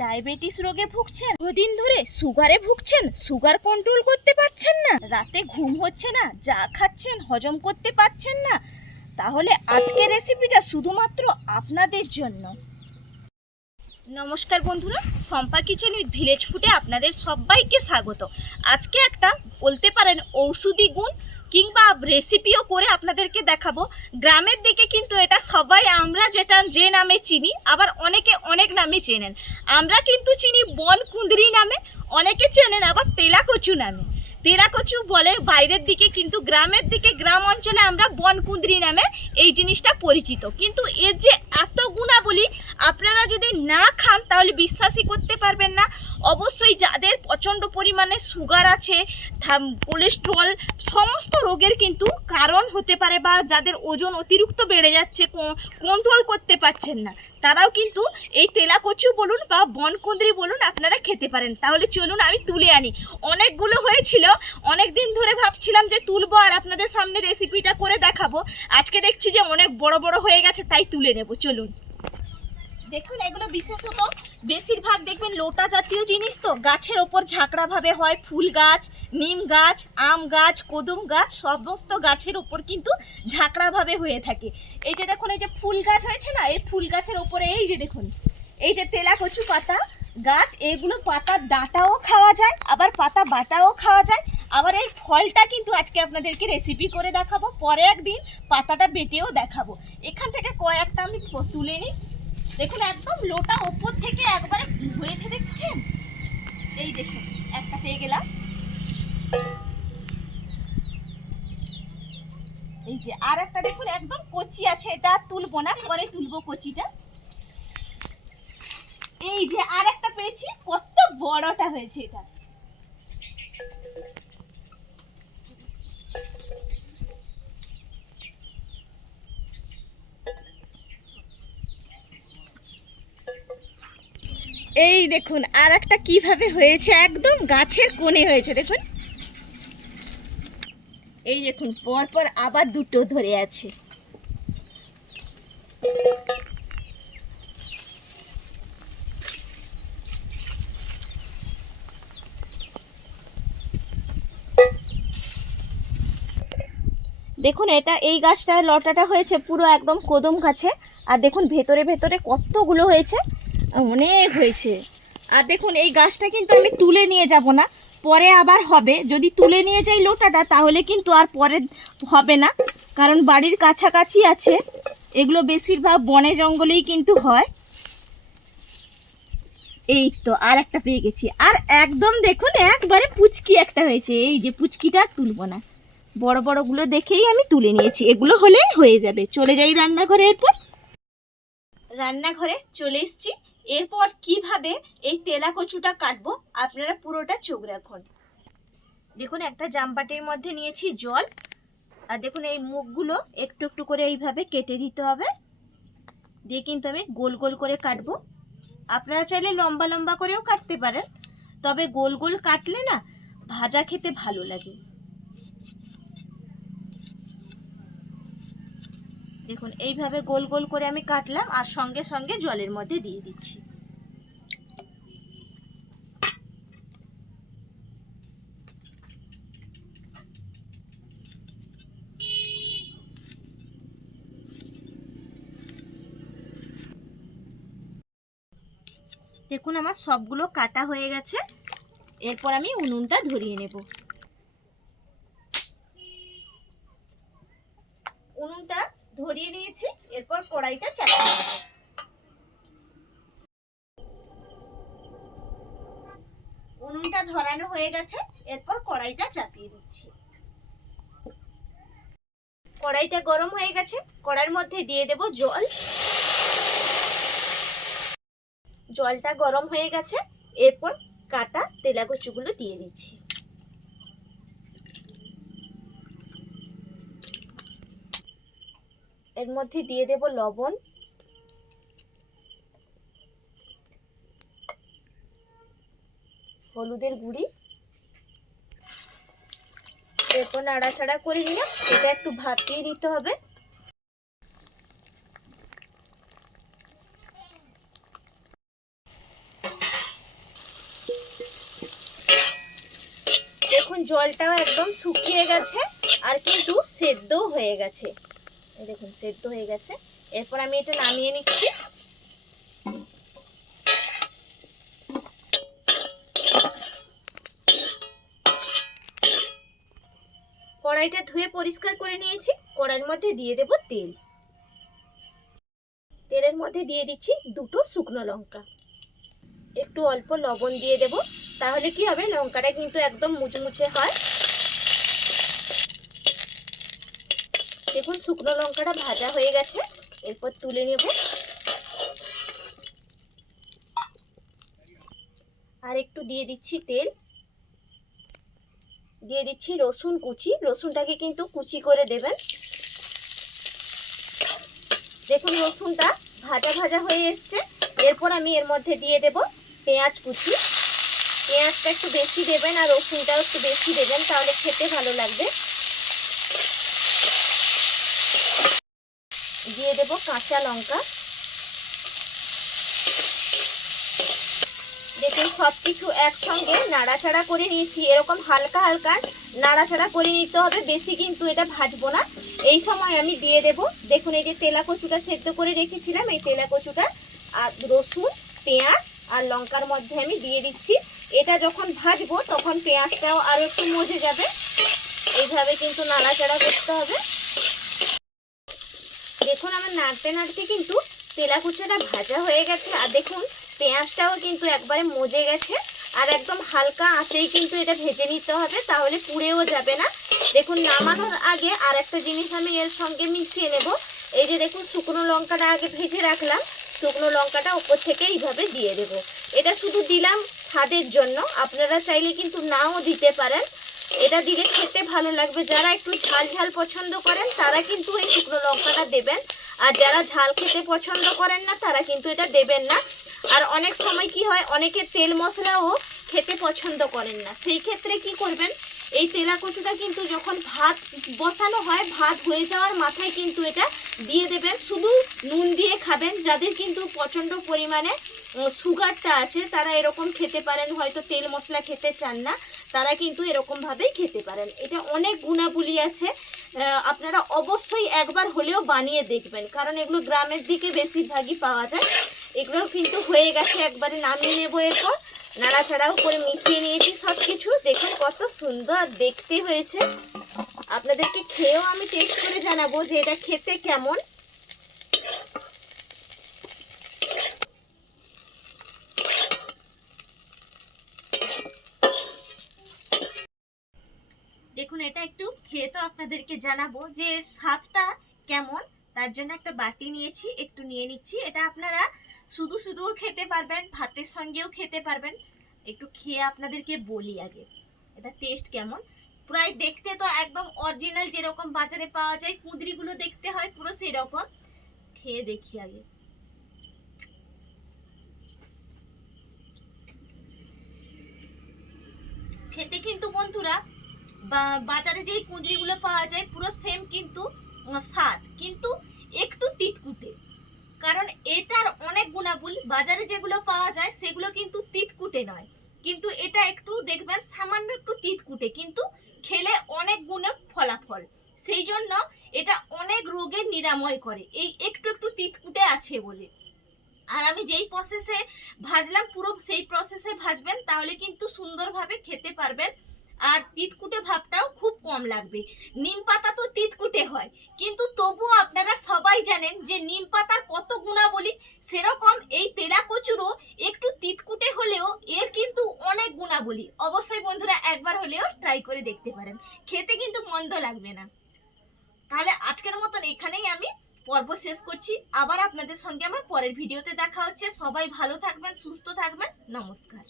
Diabetes রোগে ভুগছেন? কদিন ধরে সুগারে ভুগছেন, সুগার কন্ট্রোল করতে পারছেন না, রাতে ঘুম হচ্ছে না যা খাচ্ছেন, হজম করতে পারছেন না। তাহলে আজকের রেসিপিটা শুধুমাত্র আপনাদের জন্য। নমস্কার বন্ধুরা, শম্পা কিচেন উইথ ভিলেজ ফুডে আপনাদের সবাইকে স্বাগত। আজকে একটা বলতে পারেন ঔষধি গুণ কিংবা রেসিপিও করে আপনাদেরকে দেখাবো। গ্রামের দিকে কিন্তু এটা সবাই আমরা যেটা যে নামে চিনি, আবার অনেকে অনেক নামে চেনেন। আমরা কিন্তু চিনি বন কুঁদরি নামে, অনেকে চেনেন আবার তেলাকচু নামে। তেলাকচু বলে বাইরের দিকে, কিন্তু গ্রামের দিকে, গ্রাম অঞ্চলে আমরা বন কুঁদরি নামে এই জিনিসটা পরিচিত। কিন্তু এর যে এত গুণাবলী, আপনারা যদি না খান, তাহলে বিশ্বাসই করতে পারবেন না। অবশ্যই যাদের প্রচণ্ড পরিমাণে সুগার আছে কোলেস্ট্রল, সমস্ত রোগের কিন্তু কারণ হতে পারে বা যাদের ওজন অতিরিক্ত বেড়ে যাচ্ছে কন্ট্রোল করতে পারছেন না, তারাও কিন্তু এই তেলাকচু বলুন বা বনকুঁদরি বলুন আপনারা খেতে পারেন। তাহলে চলুন আমি তুলে আনি। অনেকগুলো হয়েছিল অনেক দিন ধরে ভাবছিলাম যে তুলবো আর আপনাদের সামনে রেসিপিটা করে দেখাবো। আজকে দেখছি যে অনেক বড় বড় হয়ে গেছে, তাই তুলে নেব। চলুন। দেখুন, এগুলো বিশেষত বেশিরভাগ দেখবেন লোটা জাতীয় জিনিস তো। গাছের ওপর ঝাঁকড়াভাবে হয় ফুল গাছ, নিম গাছ, আম গাছ, কদম গাছ, সমস্ত গাছের ওপর কিন্তু ঝাঁকড়াভাবে হয়ে থাকে। এই যে দেখুন, এই যে ফুল গাছ হয়েছে না? এই ফুল গাছের ওপরে এই যে দেখুন, এই যে তেলা কচু পাতা গাছ, এগুলো পাতার ডাঁটাও খাওয়া যায়, আবার পাতা বাটাও খাওয়া যায়। আবার এই ফলটা কিন্তু আজকে আপনাদেরকে রেসিপি করে দেখাবো, পরে একদিন পাতাটা বেটেও দেখাবো। এখান থেকে কয়েকটা আমি তুলে নিই। দেখুন, একদম লোটা ওপর থেকে একবারে হয়েছে, দেখছেন? এই দেখুন, একটা পেয়ে গেলাম। এই যে আর একটা দেখুন, একদম কচি আছে, এটা তুলবো না, পরে তুলবো কচিটা। এই যে আর একটা পেয়েছি, কত বড়টা হয়েছে এটা। এই দেখুন আর একটা কীভাবে হয়েছে একদম গাছের কোণে হয়েছে, দেখুন। এই দেখুন, পরপর আবার দুটো ধরে আছে। দেখুন, এটা এই গাছটা লটাটা হয়েছে পুরো একদম কদম গাছে। আর দেখুন, ভেতরে ভেতরে কতগুলো হয়েছে। অনেক হয়েছে। আর দেখুন, এই গাছটা কিন্তু আমি তুলে নিয়ে যাব না। পরে আবার হবে। যদি তুলে নিয়ে যাই লোটাটা তাহলে কিন্তু আর পরে হবে না। কারণ বাড়ির কাছাকাছি আছে। এগুলো বেশিরভাগ বনে জঙ্গলেই কিন্তু হয়। এই তো, আর একটা পেয়ে গেছি। আর একদম দেখুন, একবারে পুচকি একটা হয়েছে। এই যে পুচকিটা তুলবো না। বড় বড়গুলো দেখেই আমি তুলে নিয়েছি। এগুলো হলে হয়ে যাবে। চলে যাই রান্নাঘরে এরপর। রান্নাঘরে চলে এসেছি। এরপর কীভাবে এই তেলা কচুটা কাটবো আপনারা পুরোটা চোখ রাখুন। দেখুন, একটা জামবাটির মধ্যে নিয়েছি জল। আর দেখুন, এই মুখগুলো একটু একটু করে এইভাবে কেটে দিতে হবে। দিয়ে কিন্তু আমি গোল গোল করে কাটবো। আপনারা চাইলে লম্বা লম্বা করেও কাটতে পারেন। তবে গোল গোল কাটলে না, ভাজা খেতে ভালো লাগে। দেখুন, এইভাবে গোল গোল করে আমি কাটলাম আর সঙ্গে সঙ্গে জলের মধ্যে দিয়ে দিচ্ছি। দেখুন, আমার সবগুলো কাটা হয়ে গেছে। এরপর আমি উনুনটা ধরিয়ে নেব উনুনটা ধরিয়ে নিয়েছি, এরপর কড়াইটা নেব। উনুনটা ধরানো হয়ে গেছে, এরপর কড়াইটা চাপিয়ে দিচ্ছি। কড়াইটা গরম হয়ে গেছে, কড়াইয়ের মধ্যে দিয়ে দেব জল। জলটা গরম হয়ে গেছে, এরপর কাটা তেলাকচুগুলো দিয়ে দিচ্ছি। এর মধ্যে দিয়ে দেব লবণ। হলুদের গুঁড়ি। এরপর নাড়াচাড়া করে নিলাম, এটা একটু ভাপিয়ে নিতে হবে। দেখুন, জলটাও একদম শুকিয়ে গেছে, আর কিন্তু সেদ্ধও হয়ে গেছে। দেখুন, সেদ্ধ হয়ে গেছে। এরপর আমি এটা নামিয়ে নিচ্ছি। কড়াইটা ধুয়ে পরিষ্কার করে নিয়েছি। কড়াইয়ের মধ্যে দিয়ে দেব তেল। তেলের মধ্যে দিয়ে দিচ্ছি দুটো শুকনো লঙ্কা। একটু অল্প লবণ দিয়ে দেব। তাহলে কি হবে? লঙ্কাটা কিন্তু একদম মুচমুচে হয়। দেখুন শুকনো লঙ্কাটা ভাজা হয়ে গেছে। এরপর তুলে নেব। আর একটু দিয়ে দিচ্ছি তেল। দিয়ে দিচ্ছি রসুন কুচি। রসুনটাকে কিন্তু কুচি করে দেবেন। দেখুন রসুনটা ভাজা ভাজা হয়ে এসছে। এরপর আমি এর মধ্যে দিয়ে দেব পেঁয়াজ কুচি। পেঁয়াজটা একটু বেশি দেবেন আর রসুনটাও একটু বেশি দেবেন, তাহলে খেতে ভালো লাগবে দিয়ে দেব কাঁচা লঙ্কা। দেখুন সব কিছু একসঙ্গে নাড়াচাড়া করে নিয়েছি। এরকম হালকা হালকা নাড়াচাড়া করে নিতে হবে। বেশি কিন্তু এটা ভাজবো না। এই সময় আমি দিয়ে দেব। দেখুন, এই যে তেলা কচুটা সেদ্ধ করে রেখেছিলাম। এই তেলা কচুটা আর রসুন, পেঁয়াজ আর লঙ্কার মধ্যে আমি দিয়ে দিচ্ছি। এটা যখন ভাজবো, তখন পেঁয়াজটাও আরও একটু মজে যাবে। এইভাবে কিন্তু নাড়াচাড়া করতে হবে। দেখুন, আমার নাড়তে নাড়তে কিন্তু তেলা কুচাটা ভাজা হয়ে গেছে। আর দেখুন, পেঁয়াজটাও কিন্তু একবারে মজে গেছে। আর একদম হালকা আঁচেই কিন্তু এটা ভেজে নিতে হবে, তাহলে পুড়েও যাবে না। দেখুন, নামানোর আগে আর একটা জিনিস আমি এর সঙ্গে মিশিয়ে নেব। এই যে দেখুন, শুকনো লঙ্কাটা আগে ভেজে রাখলাম। শুকনো লঙ্কাটা ওপর থেকে এইভাবে দিয়ে দেব। এটা শুধু দিলাম স্বাদের জন্য। আপনারা চাইলে কিন্তু নাও দিতে পারেন। এটা দিলে খেতে ভালো লাগবে। যারা একটু ঝাল ঝাল পছন্দ করেন, তারা কিন্তু এই শুকনো লঙ্কাটা দেবেন। আর যারা ঝাল খেতে পছন্দ করেন না, তারা কিন্তু এটা দেবেন না। আর অনেক সময় কি হয়, অনেকে তেল মশলাও খেতে পছন্দ করেন না। সেই ক্ষেত্রে কি করবেন এই তেলা কচুটা কিন্তু যখন ভাত বসানো হয়, ভাত হয়ে যাওয়ার মাথায় কিন্তু এটা দিয়ে দেবেন। শুধু নুন দিয়ে খাবেন। যাদের কিন্তু প্রচণ্ড পরিমাণে সুগারটা আছে, তারা এরকম খেতে পারেন। হয়তো তেল মশলা খেতে চান না, তারা কিন্তু এরকমভাবেই খেতে পারেন। এটা অনেক গুণাবলী আছে। আপনারা অবশ্যই একবার হলেও বানিয়ে দেখবেন। কারণ এগুলো গ্রামের দিকে বেশিরভাগই পাওয়া যায়। এগুলো কিন্তু হয়ে গেছে একবারে নামিয়ে নেব এরপর। নাড়াচাড়াও করে মিশিয়ে নিয়েছি সব কিছু দেখুন কত সুন্দর দেখতে হয়েছে। আপনাদেরকে খেয়েও আমি টেস্ট করে জানাব যে এটা খেতে কেমন। দেখুন, এটা একটু খেয়ে তো আপনাদেরকে জানাব যে স্বাদটা কেমন। তার জন্য একটা বাটি নিয়েছি, একটু নিয়ে নিচ্ছি। এটা আপনারা শুধু শুধুও খেতে পারবেন, ভাতের সঙ্গেও খেতে পারবেন। একটু খেয়ে আপনাদেরকে বলি আগে, এটা টেস্ট কেমন? প্রায় দেখতে তো একদম অরিজিনাল যেরকম বাজারে পাওয়া যায়, কুঁদরিগুলো দেখতে হয় পুরো সেই রকম খেয়ে দেখি আগে। খেতে কিন্তু বন্ধুরা বাজারে যেই কুঁদরিগুলো পাওয়া যায় পুরো সেম কিন্তু উম, স্বাদ কিন্তু একটু তিতকুটে কারণ এটার অনেক গুণাগুণ বাজারে যেগুলো পাওয়া যায় সেগুলো কিন্তু তিতকুটে নয়। কিন্তু এটা একটু দেখবেন সামান্য একটু তিতকুটে কিন্তু খেলে অনেক গুণের ফলাফল। সেই জন্য এটা অনেক রোগের নিরাময় করে। এই একটু একটু তিতকুটে আছে বলে। আর আমি যেই প্রসেসে ভাজলাম, পুরো সেই প্রসেসে ভাজবেন, তাহলে কিন্তু সুন্দরভাবে খেতে পারবেন। আর তিতকুটে ভাবটাও খুব কম লাগবে। নিম পাতা তো তিতকুটে হয়। কিন্তু তবুও আপনারা সবাই জানেন যে নিম পাতার কত গুণাবলী, সেরকম এই তেলা কচুরও একটু তিতকুটে হলেও এর কিন্তু অনেক গুণাবলী। অবশ্যই বন্ধুরা একবার হলেও ট্রাই করে দেখতে পারেন। খেতে কিন্তু মন্দ লাগবে না। তাহলে আজকের মতন এখানেই আমি পর্ব শেষ করছি। আবার আপনাদের সঙ্গে আমার পরের ভিডিওতে দেখা হচ্ছে। সবাই ভালো থাকবেন, সুস্থ থাকবেন। নমস্কার।